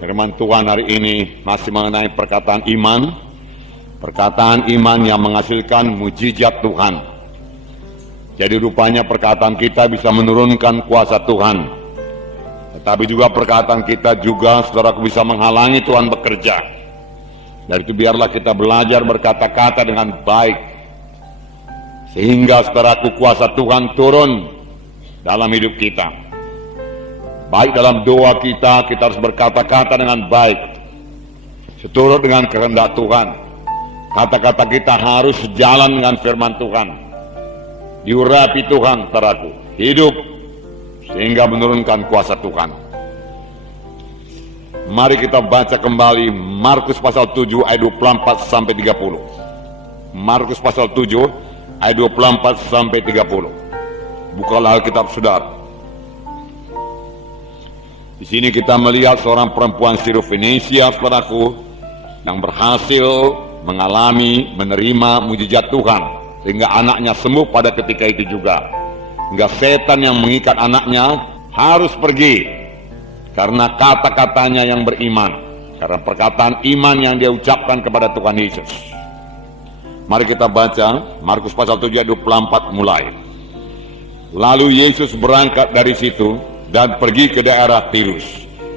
Firman Tuhan hari ini masih mengenai perkataan iman. Perkataan iman yang menghasilkan mujizat Tuhan. Jadi rupanya perkataan kita bisa menurunkan kuasa Tuhan. Tetapi juga perkataan kita juga, saudaraku, bisa menghalangi Tuhan bekerja. Dari itu biarlah kita belajar berkata-kata dengan baik. Sehingga saudaraku, kuasa Tuhan turun dalam hidup kita. Baik dalam doa kita harus berkata-kata dengan baik, seturut dengan kehendak Tuhan. Kata-kata kita harus sejalan dengan firman Tuhan, diurapi Tuhan, saudaraku, hidup sehingga menurunkan kuasa Tuhan. Mari kita baca kembali Markus pasal 7 ayat 24 sampai 30. Markus pasal 7 ayat 24 sampai 30. Bukalah Alkitab saudara. Di sini kita melihat seorang perempuan Sirofenisia, saudaraku, yang berhasil mengalami, menerima mujizat Tuhan, sehingga anaknya sembuh pada ketika itu juga. Hingga setan yang mengikat anaknya harus pergi, karena kata-katanya yang beriman, karena perkataan iman yang dia ucapkan kepada Tuhan Yesus. Mari kita baca Markus pasal 7 ayat 24 mulai. Lalu Yesus berangkat dari situ dan pergi ke daerah Tirus.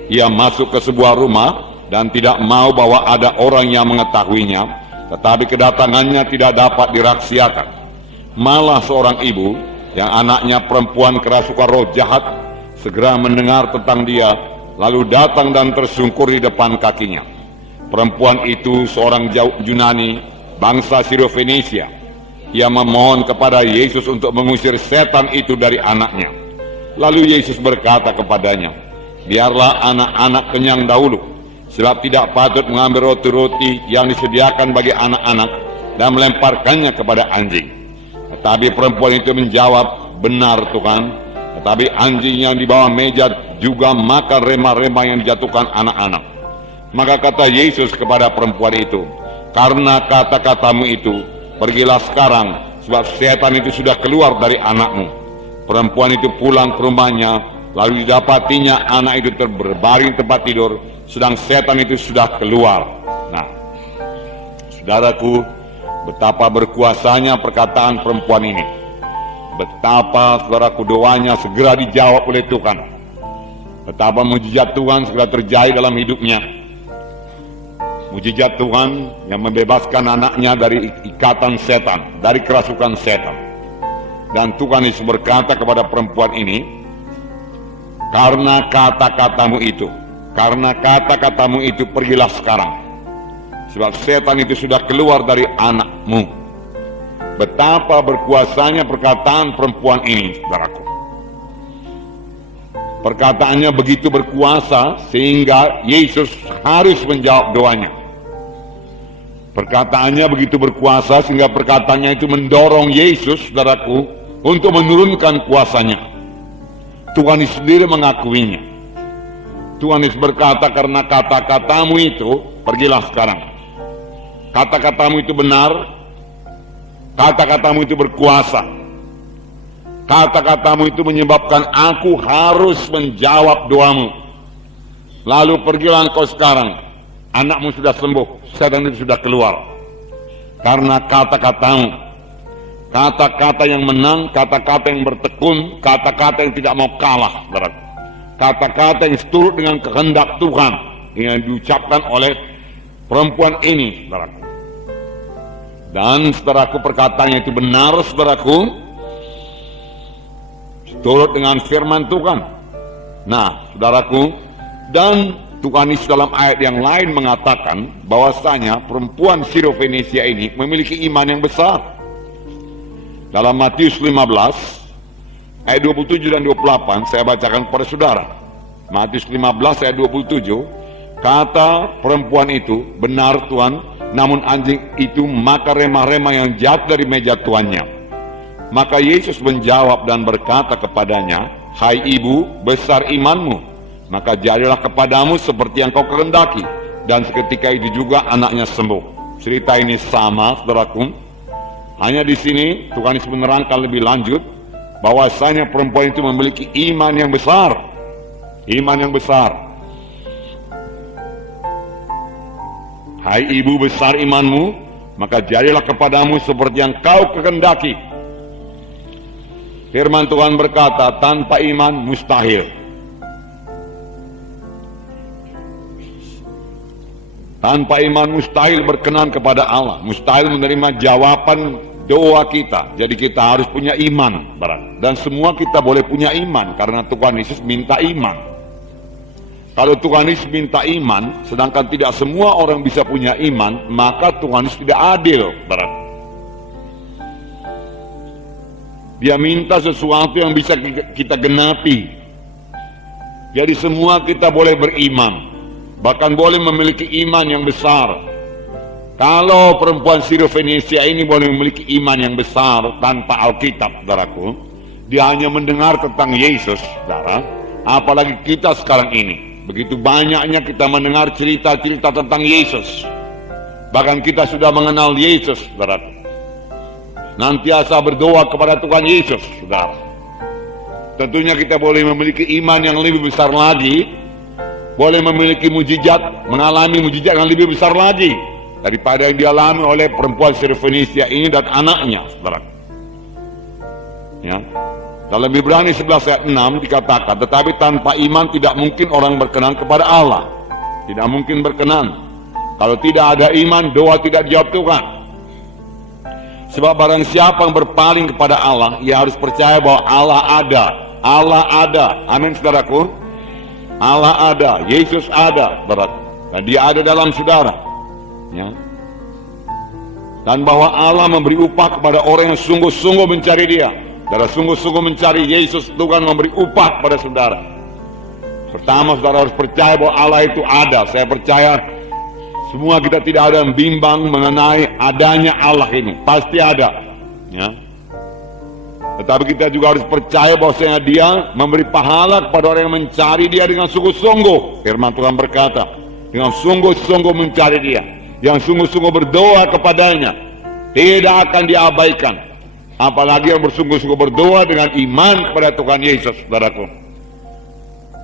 Ia masuk ke sebuah rumah dan tidak mau bahwa ada orang yang mengetahuinya, tetapi kedatangannya tidak dapat dirahasiakan. Malah seorang ibu yang anaknya perempuan kerasukan roh jahat segera mendengar tentang dia, lalu datang dan tersungkur di depan kakinya. Perempuan itu seorang Yunani, bangsa Sirofenisia. Ia memohon kepada Yesus untuk mengusir setan itu dari anaknya. Lalu Yesus berkata kepadanya, biarlah anak-anak kenyang dahulu, sebab tidak patut mengambil roti-roti yang disediakan bagi anak-anak dan melemparkannya kepada anjing. Tetapi perempuan itu menjawab, benar Tuhan, tetapi anjing yang di bawah meja juga makan rema-rema yang dijatuhkan anak-anak. Maka kata Yesus kepada perempuan itu, karena kata-katamu itu, pergilah sekarang, sebab setan itu sudah keluar dari anakmu. Perempuan itu pulang ke rumahnya, lalu didapatinya anak itu berbaring tempat tidur, sedang setan itu sudah keluar. Nah, saudaraku, betapa berkuasanya perkataan perempuan ini. Betapa, saudaraku, doanya segera dijawab oleh Tuhan. Betapa mujizat Tuhan segera terjadi dalam hidupnya. Mujizat Tuhan yang membebaskan anaknya dari ikatan setan, dari kerasukan setan. Dan Tuhan Yesus berkata kepada perempuan ini, karena kata-katamu itu pergilah sekarang, sebab setan itu sudah keluar dari anakmu. Betapa berkuasanya perkataan perempuan ini, saudaraku. Perkataannya begitu berkuasa sehingga Yesus harus menjawab doanya. Perkataannya begitu berkuasa sehingga perkataannya itu mendorong Yesus, saudaraku, untuk menurunkan kuasanya. Tuhan Yesus sendiri mengakuinya. Tuhan Yesus berkata, karena kata-katamu itu, pergilah sekarang. Kata-katamu itu benar, kata-katamu itu berkuasa, kata-katamu itu menyebabkan aku harus menjawab doamu. Lalu pergilah engkau sekarang, anakmu sudah sembuh, setan itu sudah keluar. Karena kata-katamu, kata-kata yang menang, kata-kata yang bertekun, kata-kata yang tidak mau kalah, saudara. Kata-kata yang seturut dengan kehendak Tuhan yang diucapkan oleh perempuan ini, saudara. Dan saudaraku, perkataannya itu benar, saudaraku, seturut dengan firman Tuhan. Nah, saudaraku, dan Tuhan Yesus dalam ayat yang lain mengatakan bahwasanya perempuan Sirofenisia ini memiliki iman yang besar. Dalam Matius 15 ayat 27 dan 28 saya bacakan kepada saudara. Matius 15 ayat 27, kata perempuan itu, benar Tuhan, namun anjing itu makan rema-rema yang jatuh dari meja tuannya. Maka Yesus menjawab dan berkata kepadanya, hai ibu, besar imanmu, maka jadilah kepadamu seperti yang kau kehendaki. Dan seketika itu juga anaknya sembuh. Cerita ini sama, saudaraku. Hanya di sini Tuhan Yesus menerangkan lebih lanjut bahwasanya perempuan itu memiliki iman yang besar. Iman yang besar. Hai ibu besar imanmu, maka jadilah kepadamu seperti yang kau kehendaki. Firman Tuhan berkata, tanpa iman mustahil. Tanpa iman mustahil berkenan kepada Allah, mustahil menerima jawaban doa kita. Jadi kita harus punya iman, dan semua kita boleh punya iman karena Tuhan Yesus minta iman. Kalau Tuhan Yesus minta iman, sedangkan tidak semua orang bisa punya iman, maka Tuhan Yesus tidak adil. Dia minta sesuatu yang bisa kita genapi. Jadi semua kita boleh beriman, bahkan boleh memiliki iman yang besar. Kalau perempuan Sirofenisia ini boleh memiliki iman yang besar tanpa Alkitab, saudaraku, dia hanya mendengar tentang Yesus, saudara. Apalagi kita sekarang ini, begitu banyaknya kita mendengar cerita-cerita tentang Yesus. Bahkan kita sudah mengenal Yesus, saudaraku. Nantiasa berdoa kepada Tuhan Yesus, saudara. Tentunya kita boleh memiliki iman yang lebih besar lagi, boleh memiliki mujizat, mengalami mujizat yang lebih besar lagi daripada yang dialami oleh perempuan Sirofenisia ini dan anaknya, saudara. Ya. Dalam Ibrani 11 ayat 6 dikatakan, tetapi tanpa iman tidak mungkin orang berkenan kepada Allah. Tidak mungkin berkenan. Kalau tidak ada iman, doa tidak dijawab Tuhan. Sebab barang siapa yang berpaling kepada Allah, ia harus percaya bahwa Allah ada. Allah ada. Amin, saudaraku. Allah ada, Yesus ada, dan dia ada dalam saudara. Ya. Dan bahwa Allah memberi upah kepada orang yang sungguh-sungguh mencari dia. Saudara sungguh-sungguh mencari Yesus, Tuhan memberi upah kepada saudara. Pertama, saudara harus percaya bahwa Allah itu ada. Saya percaya semua kita tidak ada yang bimbang mengenai adanya Allah ini. Pasti ada. Ya. Tetapi kita juga harus percaya bahwasanya dia memberi pahala kepada orang yang mencari dia dengan sungguh-sungguh. Firman Tuhan berkata, dengan sungguh-sungguh mencari dia, yang sungguh-sungguh berdoa kepadanya, tidak akan diabaikan. Apalagi yang bersungguh-sungguh berdoa dengan iman kepada Tuhan Yesus, saudaraku.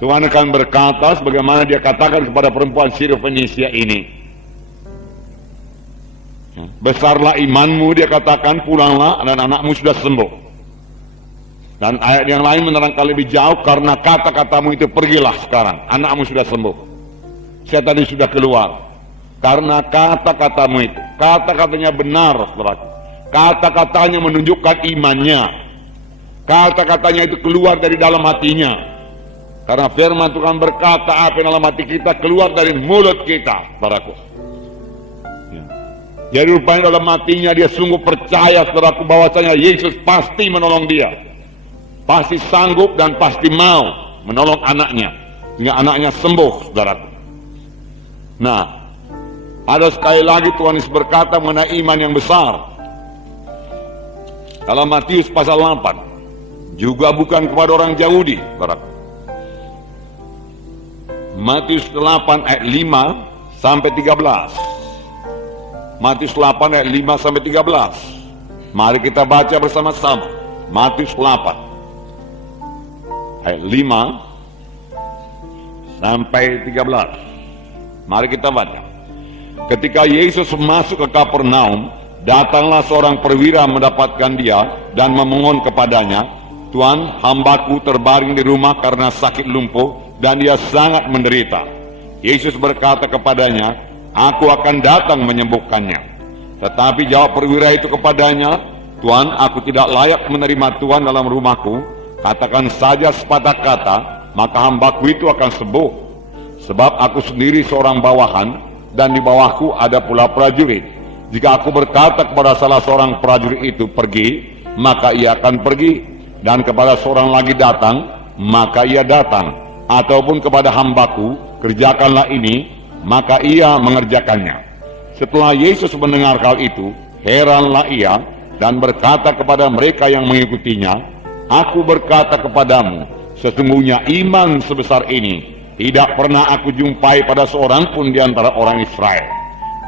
Tuhan akan berkata sebagaimana dia katakan kepada perempuan Sirofenisia ini. Besarlah imanmu, dia katakan, pulanglah dan anakmu sudah sembuh. Dan ayat yang lain menerangkan lebih jauh, karena kata-katamu itu pergilah sekarang, anakmu sudah sembuh. Saya tadi sudah keluar. Karena kata-katamu itu, kata-katanya benar, saudaraku. Kata-katanya menunjukkan imannya. Kata-katanya itu keluar dari dalam hatinya. Karena firman Tuhan berkata, apa yang dalam hati kita keluar dari mulut kita, saudaraku. Jadi rupanya dalam hatinya dia sungguh percaya, saudaraku, bahwasanya Yesus pasti menolong dia, pasti sanggup dan pasti mau menolong anaknya hingga anaknya sembuh, saudaraku. Nah, ada sekali lagi Tuhan Yesus berkata mengenai iman yang besar dalam Matius pasal 8, juga bukan kepada orang Yahudi, saudaraku. Matius 8 ayat 5 sampai 13. Matius 8 ayat 5 sampai 13. Mari kita baca bersama-sama. Matius 8 ayat 5 sampai 13. Mari kita baca. Ketika Yesus masuk ke Kapernaum, datanglah seorang perwira mendapatkan dia dan memohon kepadanya, "Tuan, hambaku terbaring di rumah karena sakit lumpuh dan dia sangat menderita." Yesus berkata kepadanya, "Aku akan datang menyembuhkannya." Tetapi jawab perwira itu kepadanya, "Tuan, aku tidak layak menerima Tuan dalam rumahku. Katakan saja sepatah kata, maka hambaku itu akan sembuh. Sebab aku sendiri seorang bawahan, dan di bawahku ada pula prajurit. Jika aku berkata kepada salah seorang prajurit itu, 'Pergi,' maka ia akan pergi. Dan kepada seorang lagi, 'Datang,' maka ia datang. Ataupun kepada hambaku, 'Kerjakanlah ini,' maka ia mengerjakannya." Setelah Yesus mendengar hal itu, heranlah ia dan berkata kepada mereka yang mengikutinya, "Aku berkata kepadamu, sesungguhnya iman sebesar ini tidak pernah aku jumpai pada seorang pun di antara orang Israel.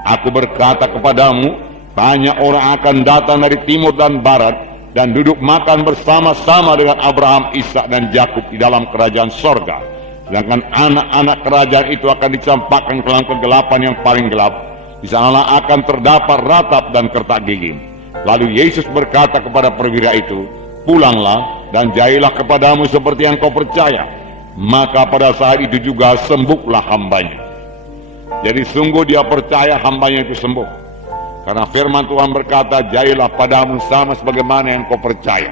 Aku berkata kepadamu, banyak orang akan datang dari timur dan barat dan duduk makan bersama-sama dengan Abraham, Ishak dan Yakub di dalam kerajaan sorga. Sedangkan anak-anak kerajaan itu akan dicampakkan ke dalam kegelapan yang paling gelap, Di sanalah akan terdapat ratap dan kertak gigi. Lalu Yesus berkata kepada perwira itu, pulanglah dan jailah kepadamu seperti yang kau percaya. Maka pada saat itu juga sembuhlah hambanya. Jadi sungguh dia percaya hambanya itu sembuh. Karena firman Tuhan berkata, jailah padamu sama sebagaimana yang kau percaya.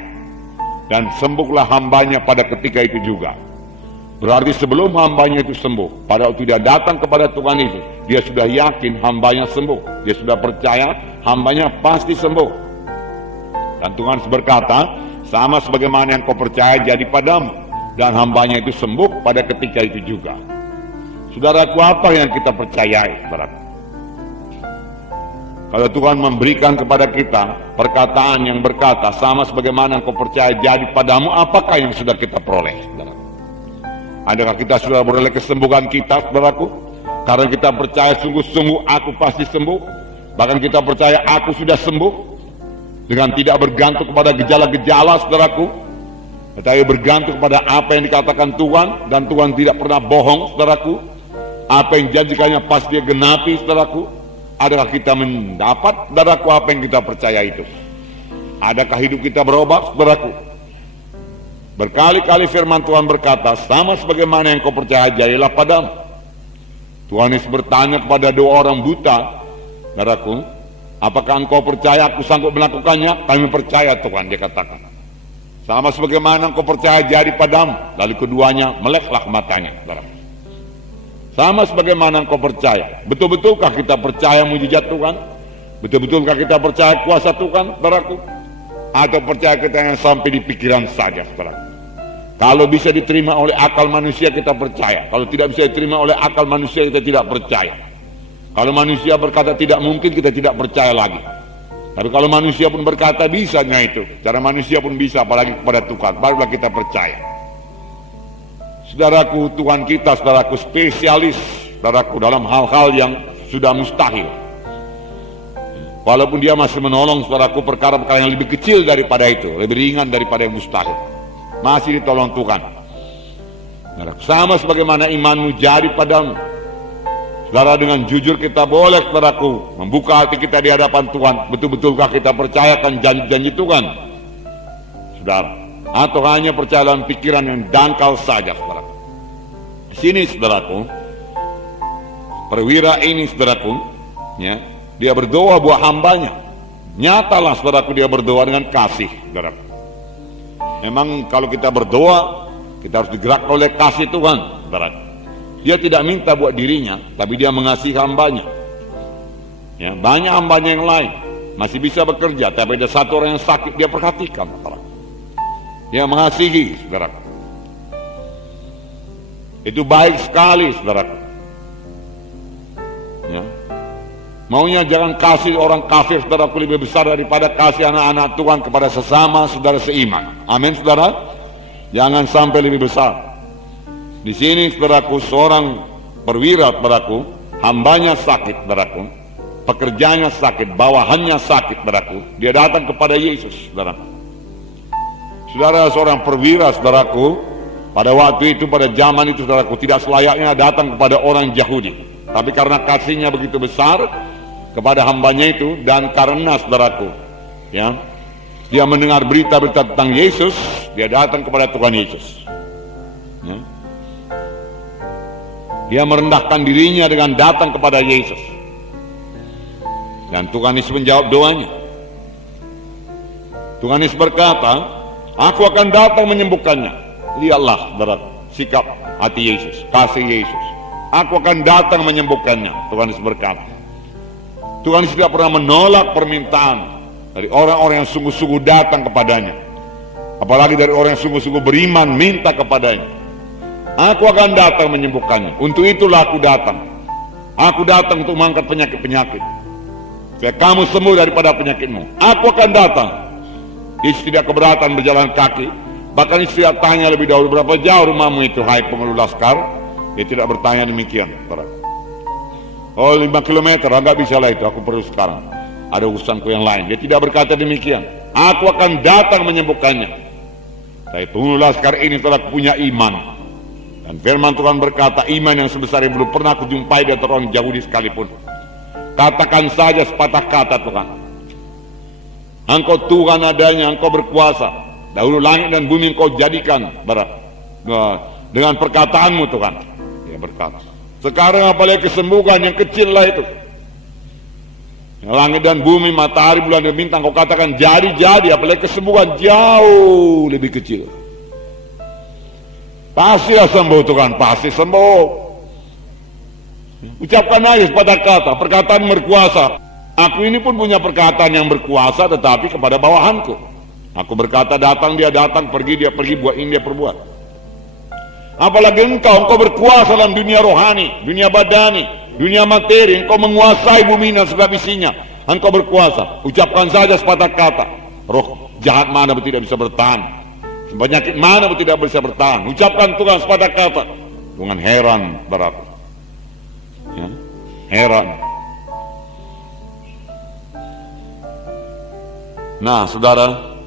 Dan sembuhlah hambanya pada ketika itu juga. Berarti sebelum hambanya itu sembuh, pada waktu dia datang kepada Tuhan itu, dia sudah yakin hambanya sembuh. Dia sudah percaya hambanya pasti sembuh. Dan Tuhan berkata, sama sebagaimana yang kau percaya jadi padamu. Dan hambanya itu sembuh pada ketika itu juga. Saudaraku, apa yang kita percayai, saudaraku? Kalau Tuhan memberikan kepada kita perkataan yang berkata, sama sebagaimana yang kau percaya jadi padamu, apakah yang sudah kita peroleh, saudaraku? Adakah kita sudah beroleh kesembuhan kita, saudaraku? Karena kita percaya sungguh-sungguh aku pasti sembuh. Bahkan kita percaya aku sudah sembuh. Dengan tidak bergantung kepada gejala-gejala, saudaraku. Tetapi bergantung kepada apa yang dikatakan Tuhan. Dan Tuhan tidak pernah bohong, saudaraku. Apa yang janjikannya pasti dia genapi, saudaraku. Adakah kita mendapat, saudaraku, apa yang kita percaya itu? Adakah hidup kita berubah, saudaraku? Berkali-kali firman Tuhan berkata, sama sebagaimana yang kau percaya jadilah padamu. Tuhan Yesus bertanya kepada dua orang buta, saudaraku, apakah engkau percaya aku sanggup melakukannya? Kami percaya, Tuhan, dia katakan. Sama sebagaimana engkau percaya jadi padamu. Lalu keduanya meleklah matanya, saudaraku. Sama sebagaimana engkau percaya. Betul-betulkah kita percaya mujizat Tuhan? Betul-betulkah kita percaya kuasa Tuhan, saudaraku? Atau percaya kita yang sampai di pikiran saja, saudaraku? Kalau bisa diterima oleh akal manusia kita percaya. Kalau tidak bisa diterima oleh akal manusia kita tidak percaya. Kalau manusia berkata tidak mungkin kita tidak percaya lagi. Tapi kalau manusia pun berkata bisanya itu, cara manusia pun bisa, apalagi kepada Tuhan, barulah kita percaya. Saudaraku, Tuhan kita, saudaraku, spesialis, saudaraku, dalam hal-hal yang sudah mustahil. Walaupun dia masih menolong, saudaraku, perkara-perkara yang lebih kecil daripada itu, lebih ringan daripada yang mustahil, masih ditolong Tuhan. Sama sebagaimana imanmu jadi padamu. Saudara, dengan jujur kita boleh, saudaraku, membuka hati kita di hadapan Tuhan. Betul-betulkah kita percayakan janji-janji Tuhan, saudara? Atau hanya percaya dalam pikiran yang dangkal saja, saudara? Di sini, saudaraku, perwira ini, saudaraku, ya, dia berdoa buat hambanya. Nyatalah, saudaraku, dia berdoa dengan kasih, saudaraku. Memang kalau kita berdoa, kita harus digerakkan oleh kasih Tuhan, saudaraku. Dia tidak minta buat dirinya, tapi dia mengasihi hambanya. Ya, banyak hambanya yang lain masih bisa bekerja, tapi ada satu orang yang sakit dia perhatikan, saudaraku. Dia mengasihi, saudaraku. Itu baik sekali, saudaraku. Ya. Maunya jangan kasih orang kafir, saudaraku, lebih besar daripada kasih anak-anak Tuhan kepada sesama saudara seiman. Amin, saudara. Jangan sampai lebih besar. Di sini, saudaraku, seorang perwira, saudaraku, hambanya sakit, saudaraku, pekerjaannya sakit, bawahannya sakit, saudaraku. Dia datang kepada Yesus, saudaraku. Saudara, seorang perwira, saudaraku, pada waktu itu, pada zaman itu, saudaraku, tidak selayaknya datang kepada orang Yahudi. Tapi karena kasihnya begitu besar kepada hambanya itu, dan karena, saudaraku, ya, dia mendengar berita-berita tentang Yesus, dia datang kepada Tuhan Yesus. Ya. Dia merendahkan dirinya dengan datang kepada Yesus. Dan Tuhan Yesus menjawab doanya. Tuhan Yesus berkata, aku akan datang menyembuhkannya. Lihatlah, saudara, sikap hati Yesus, kasih Yesus. Aku akan datang menyembuhkannya, Tuhan Yesus berkata. Tuhan Yesus tidak pernah menolak permintaan dari orang-orang yang sungguh-sungguh datang kepadanya. Apalagi dari orang yang sungguh-sungguh beriman minta kepadanya. Aku akan datang menyembuhkannya. Untuk itulah aku datang. Aku datang untuk mengangkat penyakit-penyakit. Supaya kamu sembuh daripada penyakitmu. Aku akan datang. Yesus tidak keberatan berjalan kaki. Bahkan Yesus tidak tanya lebih dahulu berapa jauh rumahmu itu, hai pengeluh laskar. Dia tidak bertanya demikian. Oh, 5 kilometer, enggak bisa lah itu, aku perlu sekarang. Ada urusanku yang lain. Dia tidak berkata demikian. Aku akan datang menyembuhkannya. Tapi pengeluh laskar ini telah punya iman. Dan firman Tuhan berkata, iman yang sebesar yang belum pernah kujumpai di antara orang Yahudi sekalipun. Katakan saja sepatah kata Tuhan. Engkau Tuhan adanya, Engkau berkuasa. Dahulu langit dan bumi Engkau jadikan dengan perkataanmu Tuhan. Dia berkata. Sekarang apalagi kesembuhan yang kecil lah itu. Langit dan bumi, matahari, bulan dan bintang Kau katakan jadi, apalagi kesembuhan jauh lebih kecil. Pastilah sembuh Tuhan, pasti sembuh. Ucapkan aja sepatah kata, perkataan berkuasa. Aku ini pun punya perkataan yang berkuasa, tetapi kepada bawahanku. Aku berkata datang, dia datang, pergi, dia pergi, buat ini, dia perbuat. Apalagi engkau berkuasa dalam dunia rohani, dunia badani, dunia materi. Engkau menguasai bumi dan segala isinya. Engkau berkuasa. Ucapkan saja sepatah kata. Roh jahat mana pun tidak bisa bertahan. Penyakit mana pun tidak bisa bertahan. Ucapkan Tuhan sepatah kata. Tuhan heran beraku. Ya, heran. Nah saudara,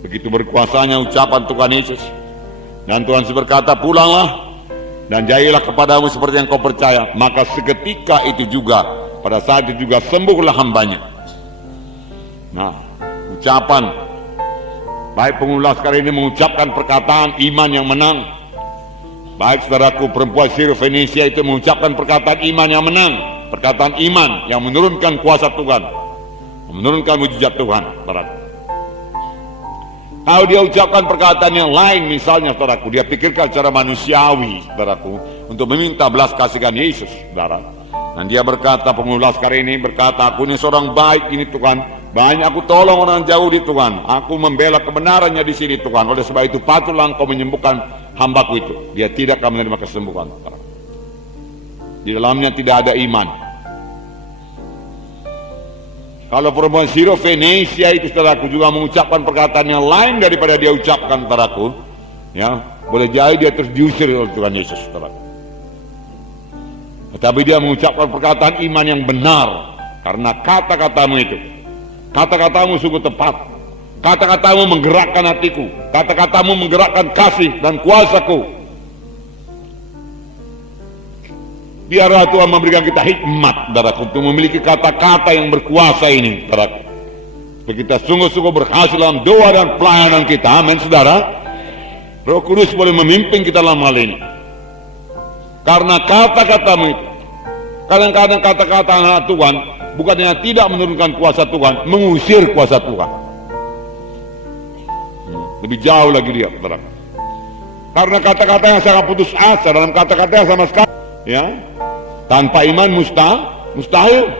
begitu berkuasanya ucapan Tuhan Yesus. Dan Tuhan berkata, pulanglah dan jadilah kepadamu seperti yang kau percaya. Maka seketika itu juga, pada saat itu juga sembuhlah hambanya. Nah, ucapan baik pengulas kali ini mengucapkan perkataan iman yang menang. Baik saudaraku perempuan Sirofenisia itu mengucapkan perkataan iman yang menang. Perkataan iman yang menurunkan kuasa Tuhan, menurunkan mujizat Tuhan. Kalau dia ucapkan perkataan yang lain, misalnya saudaraku, dia pikirkan secara manusiawi, saudaraku, untuk meminta belas kasihan Yesus, saudara. Dan dia berkata, pengulas kali ini berkata, aku ini seorang baik ini Tuhan, banyak aku tolong orang jauh di Tuhan, aku membela kebenarannya di sini Tuhan. Oleh sebab itu patutlah Engkau menyembuhkan hambaku itu. Dia tidak akan menerima kesembuhan. Di dalamnya tidak ada iman. Kalau perempuan Sirofenisia itu saudaraku juga mengucapkan perkataan yang lain daripada dia ucapkan saudaraku, ya boleh jadi dia terus diusir oleh Tuhan Yesus saudaraku. Tetapi dia mengucapkan perkataan iman yang benar karena kata-katamu itu, kata-katamu sungguh tepat, kata-katamu menggerakkan hatiku, kata-katamu menggerakkan kasih dan kuasaku. Biarlah Tuhan memberikan kita hikmat, saudaraku, untuk memiliki kata-kata yang berkuasa ini, saudaraku. Kita sungguh-sungguh berhasil dalam doa dan pelayanan kita, amin, saudara. Roh Kudus boleh memimpin kita dalam hal ini. Karena kata-katamu itu, kadang-kadang kata-kata Tuhan bukannya tidak menurunkan kuasa Tuhan, mengusir kuasa Tuhan. Lebih jauh lagi dia, saudaraku. Karena kata-kata yang sangat putus asa, dalam kata-kata yang sama sekali, ya, tanpa iman mustahil.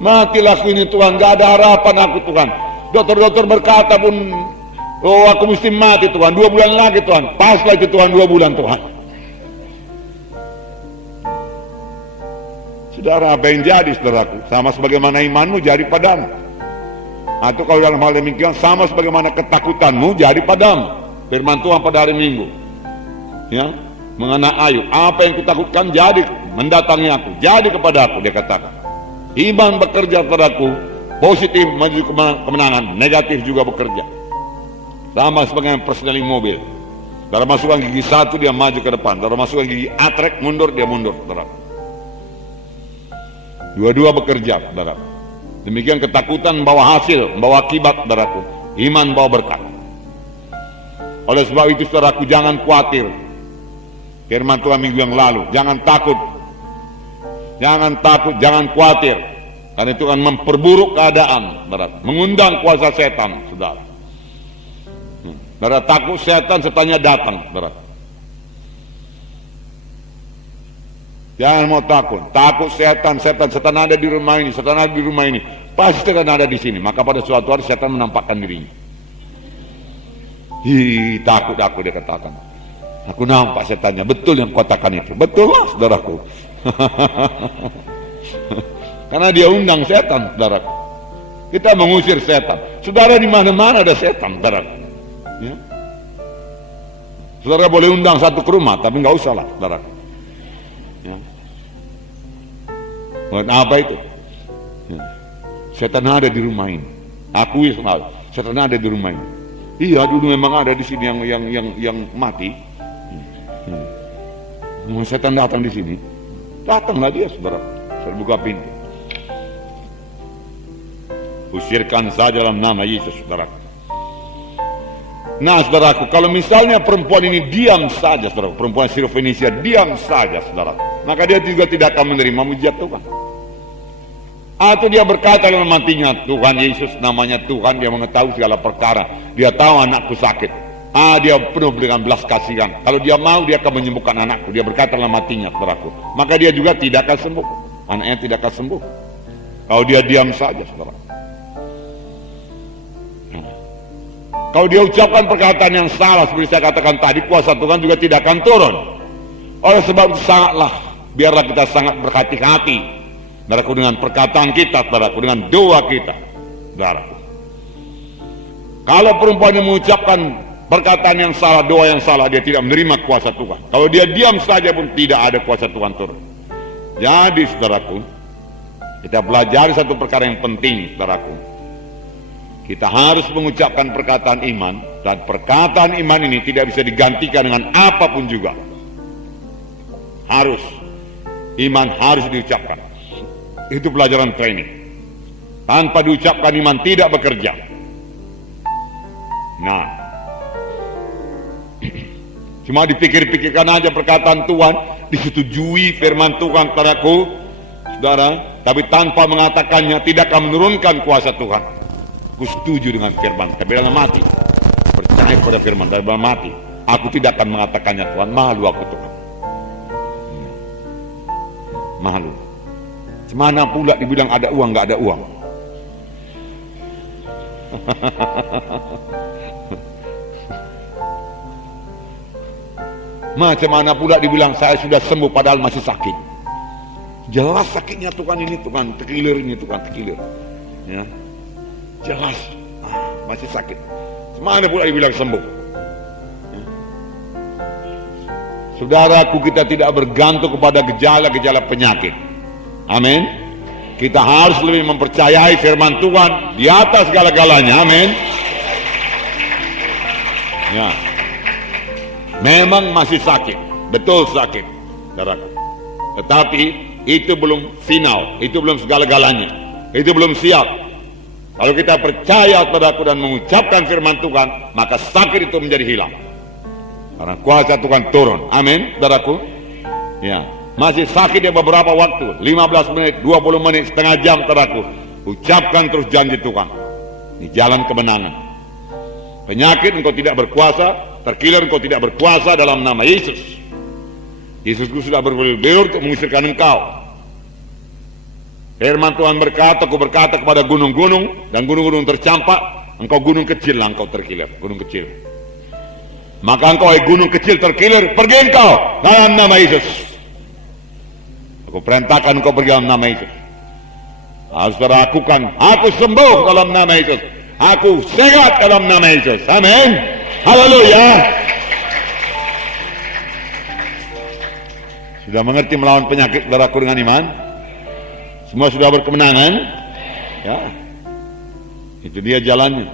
Matilah aku ini Tuhan, gak ada harapan aku Tuhan. Dokter-dokter berkata pun, oh aku mesti mati Tuhan, 2 bulan lagi Tuhan. Paslah itu Tuhan, 2 bulan Tuhan. Saudara, apa yang jadi saudaraku? Sama sebagaimana imanmu jadi padamu. Atau kalau dalam hal demikian, sama sebagaimana ketakutanmu jadi padamu. Firman Tuhan pada hari Minggu, ya, mengenai Ayub, apa yang kutakutkan jadi mendatangi aku, jadi kepada aku, dia katakan. Iman bekerja padaku, positif menuju kemenangan, negatif juga bekerja. Sama sebagai persneling mobil. Dalam masukkan gigi 1 dia maju ke depan, dalam masukkan gigi atrek mundur dia mundur, saudara. Dua-dua bekerja, saudara. Demikian ketakutan membawa hasil, membawa akibat, saudaraku. Iman membawa berkat. Oleh sebab itu saudaraku, jangan khawatir. Firman Tuhan minggu yang lalu, jangan takut, jangan khawatir, karena itu akan memperburuk keadaan, saudara. Mengundang kuasa setan, saudara. Saudara takut setan, setannya datang, saudara. Jangan mau takut setan ada di rumah ini, setan ada di rumah ini, pasti setan ada di sini. Maka pada suatu hari setan menampakkan dirinya. Takut aku, dia katakan. Aku nampak setannya, betul yang katakan itu. Betul lah saudaraku. Karena dia undang setan, saudaraku. Kita mengusir setan. Saudara, di mana-mana ada setan, saudaraku. Ya. Saudara boleh undang satu ke rumah, tapi nggak usah lah, saudaraku. Ya. Apa itu? Ya. Setan ada di rumah ini. Akui selalu, setan ada di rumah ini. Iya, dulu memang ada di sini yang mati. Setan datang di sini, datanglah dia, saudara. Saya buka pintu. Usirkan saja dalam nama Yesus, saudaraku. Nah, saudaraku, kalau misalnya perempuan ini diam saja, saudaraku, perempuan Sirofenisia diam saja, saudaraku, maka dia juga tidak akan menerima mujizat Tuhan. Atau dia berkata dalam hatinya, Tuhan Yesus namanya Tuhan, dia mengetahui segala perkara, dia tahu anakku sakit, dia penuh dengan belas kasihan, kalau dia mau dia akan menyembuhkan anakku, dia berkata dalam hatinya, saudaraku, maka dia juga tidak akan sembuh, anaknya tidak akan sembuh kalau dia diam saja, saudaraku. Kalau dia ucapkan perkataan yang salah, seperti saya katakan tadi, kuasa Tuhan juga tidak akan turun. Oleh sebab itu sangatlah, biarlah kita sangat berhati-hati, saudaraku, dengan perkataan kita, saudaraku, dengan doa kita, saudaraku. Kalau perempuan yang mengucapkan perkataan yang salah, doa yang salah, dia tidak menerima kuasa Tuhan. Kalau dia diam saja pun tidak ada kuasa Tuhan turun. Jadi, saudaraku, kita pelajari satu perkara yang penting, saudaraku. Kita harus mengucapkan perkataan iman, dan perkataan iman ini tidak bisa digantikan dengan apapun juga. Iman harus diucapkan. Itu pelajaran training. Tanpa diucapkan iman tidak bekerja. Nah, cuma dipikir-pikirkan aja perkataan Tuhan, disetujui firman Tuhan, saudaraku, saudara, tapi tanpa mengatakannya tidak akan menurunkan kuasa Tuhan. Aku setuju dengan firman, tapi dalam hati percaya pada firman, dalam hati aku tidak akan mengatakannya, Tuhan, malu aku, Tuhan. Malu. Semana pula dibilang ada uang, nggak ada uang. Macam mana pula dibilang saya sudah sembuh padahal masih sakit. Jelas sakitnya Tuhan ini, Tuhan tekilir ini, Tuhan tekilir. Ya. Jelas masih sakit. Semana pula dibilang sembuh. Saudaraku, kita tidak bergantung kepada gejala-gejala penyakit. Amin. Kita harus lebih mempercayai firman Tuhan di atas segala-galanya. Amin. Ya. Memang masih sakit, betul sakit, saudaraku. Tetapi itu belum final, itu belum segala-galanya, itu belum siap. Kalau kita percaya, saudaraku, dan mengucapkan firman Tuhan, maka sakit itu menjadi hilang. Karena kuasa Tuhan turun. Amin, saudaraku. Ya, masih sakit ya beberapa waktu, 15 menit, 20 menit, setengah jam, saudaraku. Ucapkan terus janji Tuhan. Ini jalan kemenangan. Penyakit engkau tidak berkuasa, terkilir engkau tidak berkuasa dalam nama Yesus. Yesusku sudah berbelir untuk mengusirkan engkau. Firman Tuhan berkata, aku berkata kepada gunung-gunung, dan gunung-gunung tercampak, engkau gunung kecil lah, engkau terkilir, gunung kecil. Maka engkau, gunung kecil terkilir, pergi engkau dalam nama Yesus. Aku perintahkan engkau pergi dalam nama Yesus. Harus lakukan, aku sembuh dalam nama Yesus, aku sehat dalam nama Yesus. Amin. Haleluya. Sudah mengerti melawan penyakit, saudaraku, dengan iman? Semua sudah berkemenangan, ya, itu dia jalannya.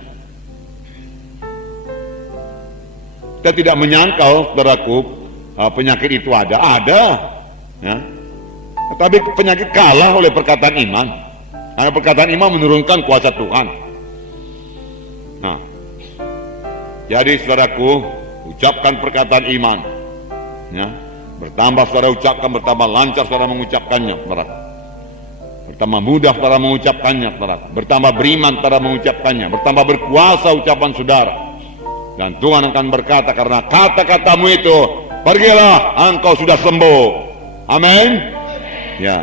Kita tidak menyangkal, saudaraku, penyakit itu ada, ya. Tetapi penyakit kalah oleh perkataan iman, karena perkataan iman menurunkan kuasa Tuhan. Nah, jadi saudaraku, ucapkan perkataan iman, ya, bertambah saudara ucapkan, bertambah lancar saudara mengucapkannya, saudaraku. Bertambah mudah saudara mengucapkannya, saudara. Bertambah beriman saudara mengucapkannya. Bertambah berkuasa ucapan saudara. Dan Tuhan akan berkata, karena kata-katamu itu, pergilah, engkau sudah sembuh. Amin. Ya.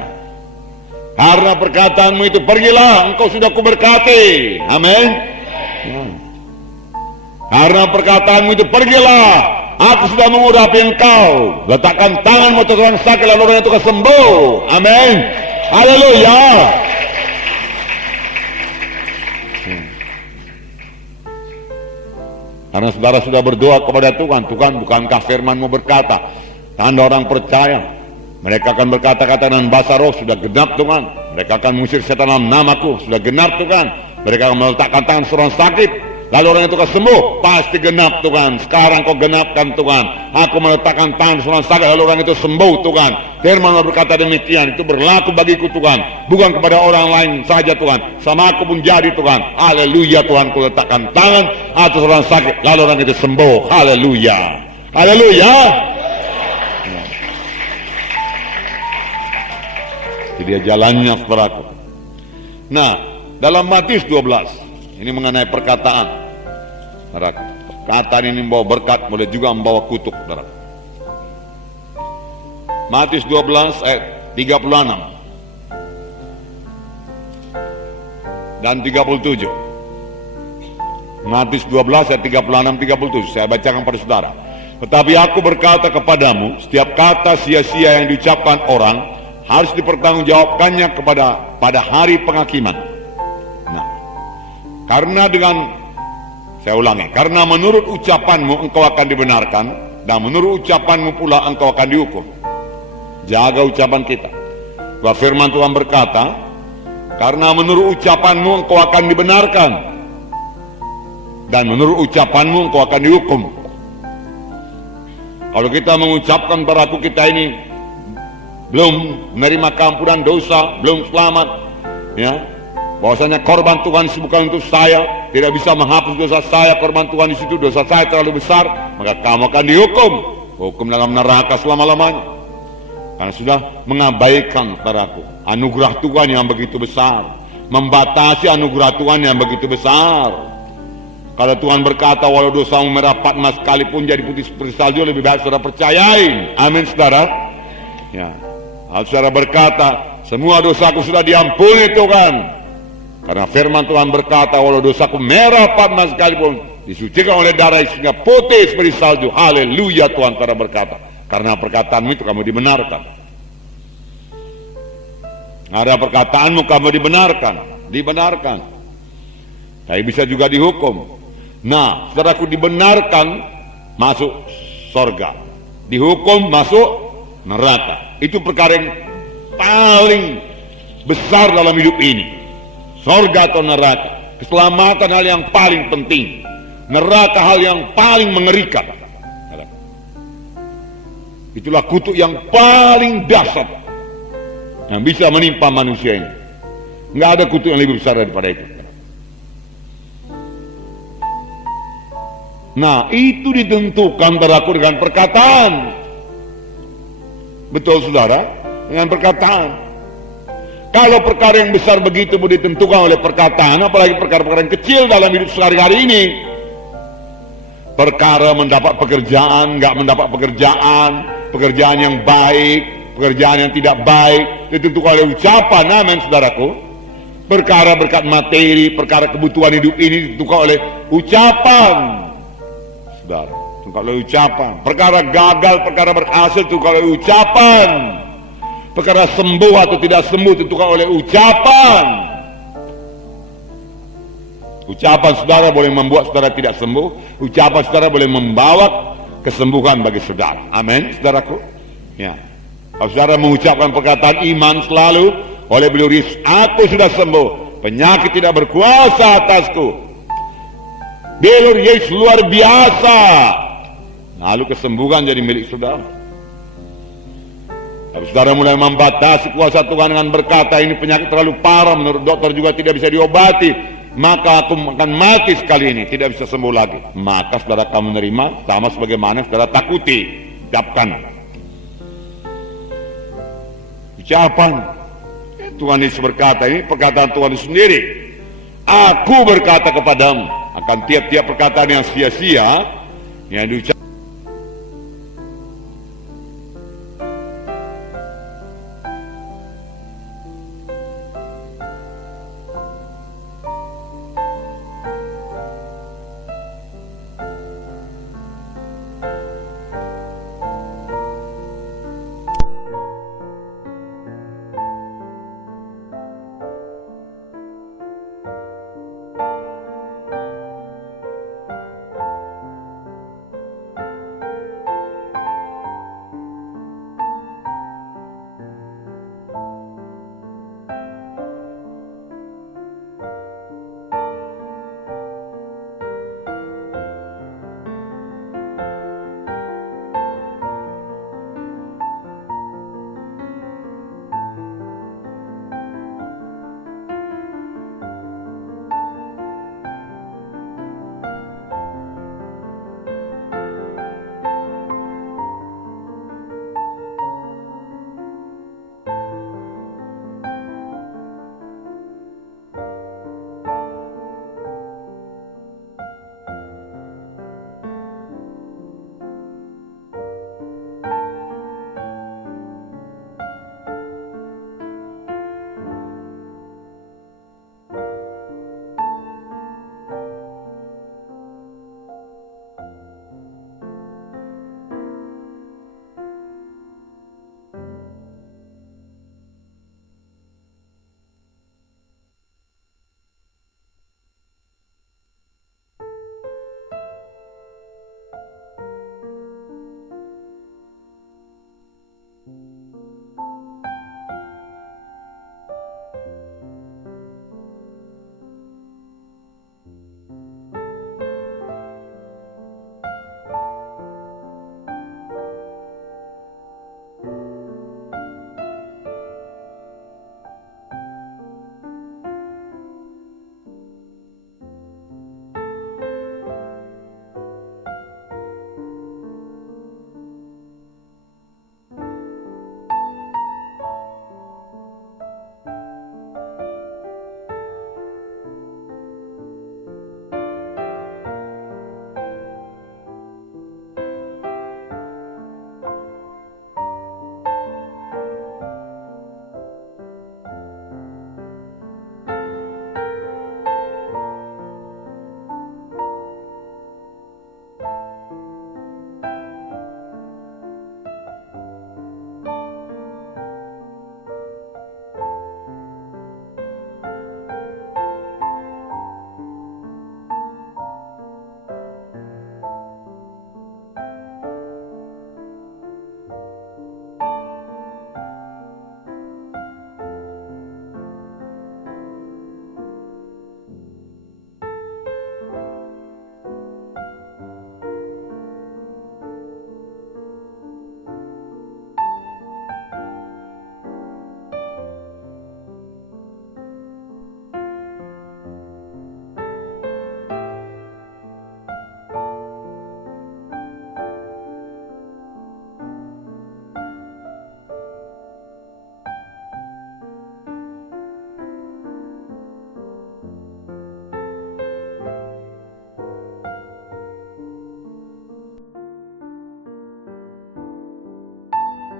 Karena perkataanmu itu, pergilah, engkau sudah kuberkati. Amin. Ya. Karena perkataanmu itu, pergilah, aku sudah mengurapi engkau. Letakkan tanganmu atas orang sakit, lalu orang itu sembuh. Amin. Haleluya. Karena saudara sudah berdoa kepada Tuhan, Tuhan, bukankah firman-Mu berkata, tanda orang percaya, mereka akan berkata-kata dengan bahasa roh, sudah genap Tuhan. Mereka akan mengusir setan dalam namaku, sudah genap Tuhan. Mereka akan meletakkan tangan seorang sakit, Lalu orang itu akan sembuh. Pasti genap Tuhan. Sekarang kau genapkan Tuhan. Aku meletakkan tangan seorang sakit, lalu orang itu sembuh Tuhan. Firman berkata demikian. Itu berlaku bagiku Tuhan. Bukan kepada orang lain saja Tuhan. Sama aku pun jadi Tuhan. Haleluya Tuhan. Ku letakkan tangan atas orang sakit, lalu orang itu sembuh. Haleluya. Haleluya. Jadi dia jalannya saudaraku. Nah, dalam Matius 12 ini mengenai perkataan. Perkataan ini membawa berkat, boleh juga membawa kutuk. Matius 12 ayat 36 dan 37. Matius 12 ayat 36-37. Saya bacakan pada saudara. Tetapi aku berkata kepadamu, setiap kata sia-sia yang diucapkan orang harus dipertanggungjawabkannya pada hari penghakiman. Nah, karena karena menurut ucapanmu engkau akan dibenarkan, dan menurut ucapanmu pula engkau akan dihukum. Jaga ucapan kita. Bahwa firman Tuhan berkata, karena menurut ucapanmu engkau akan dibenarkan, dan menurut ucapanmu engkau akan dihukum. Kalau kita mengucapkan baraku kita ini belum menerima keampunan dosa, belum selamat, ya, bahwasanya korban Tuhan itu bukan untuk saya, tidak bisa menghapus dosa saya, korban Tuhan di situ dosa saya terlalu besar, maka kamu akan dihukum, hukum dalam neraka selama-lamanya, karena sudah mengabaikan saudaraku anugerah Tuhan yang begitu besar, membatasi anugerah Tuhan yang begitu besar. Kalau Tuhan berkata walau dosamu merah patna sekalipun jadi putih seperti salju, lebih baik saudara percayain. Amin saudara. Ya, saudara berkata semua dosaku sudah diampuni Tuhan, karena firman Tuhan berkata walau dosaku merah patna sekalipun disucikan oleh darah sehingga putih seperti salju. Haleluya Tuhan. Saudara berkata karena perkataanmu itu kamu dibenarkan. Ada perkataanmu kamu dibenarkan. Tapi bisa juga dihukum. Nah, saudaraku, dibenarkan masuk sorga, dihukum masuk neraka. Itu perkara yang paling besar dalam hidup ini. Sorga atau neraka. Keselamatan hal yang paling penting. Neraka hal yang paling mengerikan. Itulah kutuk yang paling dahsyat yang bisa menimpa manusia ini. Nggak ada kutuk yang lebih besar daripada itu. Nah, itu ditentukan saudaraku dengan perkataan. Betul saudara? Dengan perkataan. Kalau perkara yang besar begitu ditentukan oleh perkataan, apalagi perkara-perkara yang kecil dalam hidup sehari-hari ini. Perkara mendapat pekerjaan, nggak mendapat pekerjaan yang baik, pekerjaan yang tidak baik, ditentukan oleh ucapan. Amin saudaraku. Perkara berkat materi, perkara kebutuhan hidup ini ditentukan oleh ucapan. Saudara, ditentukan oleh ucapan. Perkara gagal, perkara berhasil ditentukan oleh ucapan. Perkara sembuh atau tidak sembuh ditentukan oleh ucapan. Ucapan saudara boleh membuat saudara tidak sembuh. Ucapan saudara boleh membawa kesembuhan bagi saudara. Amin, saudaraku. Ya. Kalau saudara mengucapkan perkataan iman selalu, oleh beliau aku sudah sembuh, penyakit tidak berkuasa atasku. Beliau Yesus luar biasa. Lalu kesembuhan jadi milik saudara. Kalau saudara mulai membatasi kuasa Tuhan dengan berkata ini penyakit terlalu parah, menurut dokter juga tidak bisa diobati, maka aku akan mati sekali ini, tidak bisa sembuh lagi. Maka saudara kamu menerima sama sebagaimana saudara takuti. Ucapkan. Ucapan. Tuhan Yesus berkata, ini perkataan Tuhan Yesus sendiri. Aku berkata kepadamu, akan tiap-tiap perkataan yang sia-sia yang diucapkan.